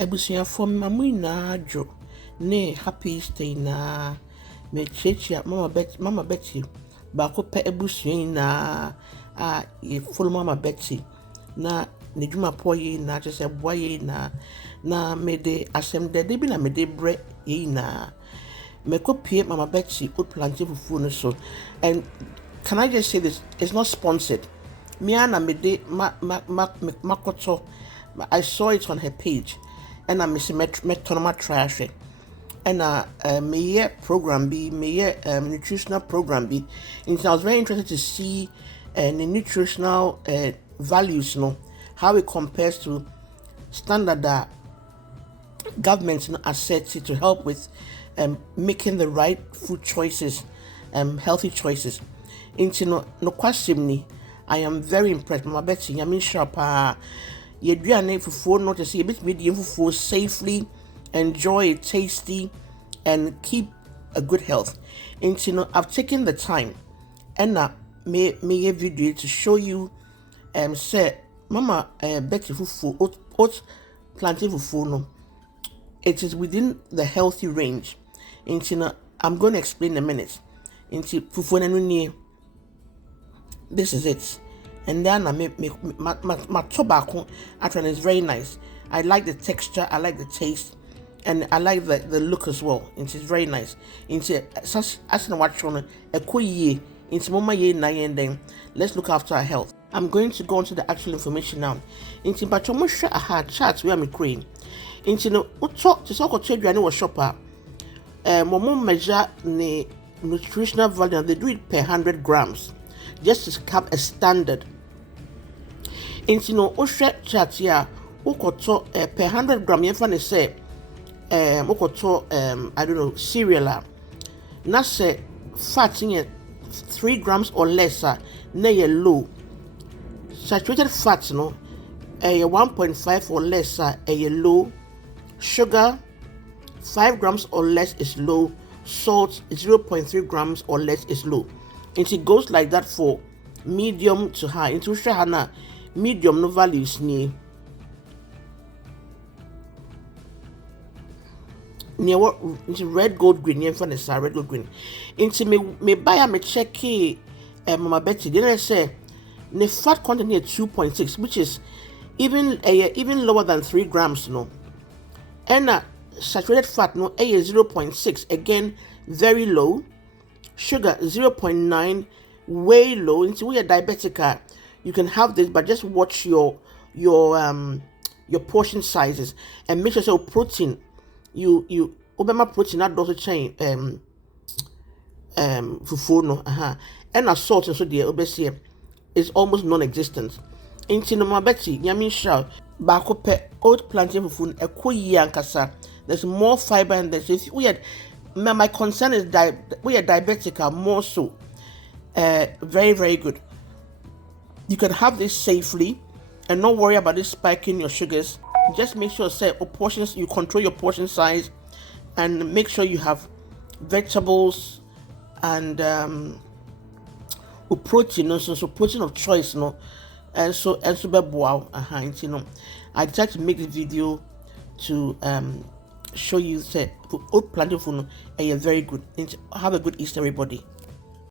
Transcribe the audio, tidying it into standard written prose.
Ebusia from Mamuina Jo, ne happy stay na me chechia Mama Betty, Bako pe ebusia na ye full Mama Betty na ne dwuma poye na just boye na me de asem de bi na me de bre yi na me kopie Mama Betty OAT PLANTAIN FUFU no so. And can I just say this, it's not sponsored. Me ana me de makoto, I saw it on her page and I miss metonoma trash and me program be me nutritional program be. And I was very interested to see the nutritional values, how it compares to standard that governments are set to help with making the right food choices, healthy choices. Into no question, I am very impressed. Mama Betty, yamin sharp. Yeduane fufu not to see a bit medium fufu safely, enjoy it tasty, and keep a good health. Into I've taken the time and me a video to show you say Mama Betty fufu OAT PLANTAIN FUFU no. It is within the healthy range. Into I'm going to explain in a minute. Into fufu na this is it. And then my tobacco actually is very nice. I like the texture, I like the taste, and I like the look as well. It is very nice. Into such as in watch on a year into mama ye na and then let's look after our health. I'm going to go into the actual information now. Into bachomo share a hard chat where I'm crane. Into no talk to so trade you was shopper. Momo measure the nutritional value, they do it per 100 grams. Just to cap a standard. Into no share chat here, ukoto per 100 gram, you say ukoto I don't know, cereal. Na say fat in 3 grams or less, na low. Saturated fats, 1.5 or less, low. Sugar, 5 grams or less is low. Salt, 0.3 grams or less is low. And it goes like that for medium to high. Into Shahana, medium no values near what into red, gold, green. Yeah, red, gold, green. Into me buy me check Mama Betty. Then I say the fat content here 2.6, which is even lower than 3 grams, And saturated fat a 0.6, again very low. Sugar 0.9, way low. Into we are diabetic, you can have this, but just watch your portion sizes and make sure so protein you obama protein that does change fufu no and a salt and so the obese is almost non-existent. Into no Mama Betty yamin shao bako pe OAT PLANTAIN FUFU ekoyi ankasa. There's more fiber in this. If we had my concern is we are diabetic more so very, very good. You can have this safely and not worry about this spiking your sugars. Just make sure portions, you control your portion size and make sure you have vegetables and protein, so protein of choice, and so wow, I decided to make this video to show you say OAT PLANTAIN FUFU are very good. Have a good Easter, everybody.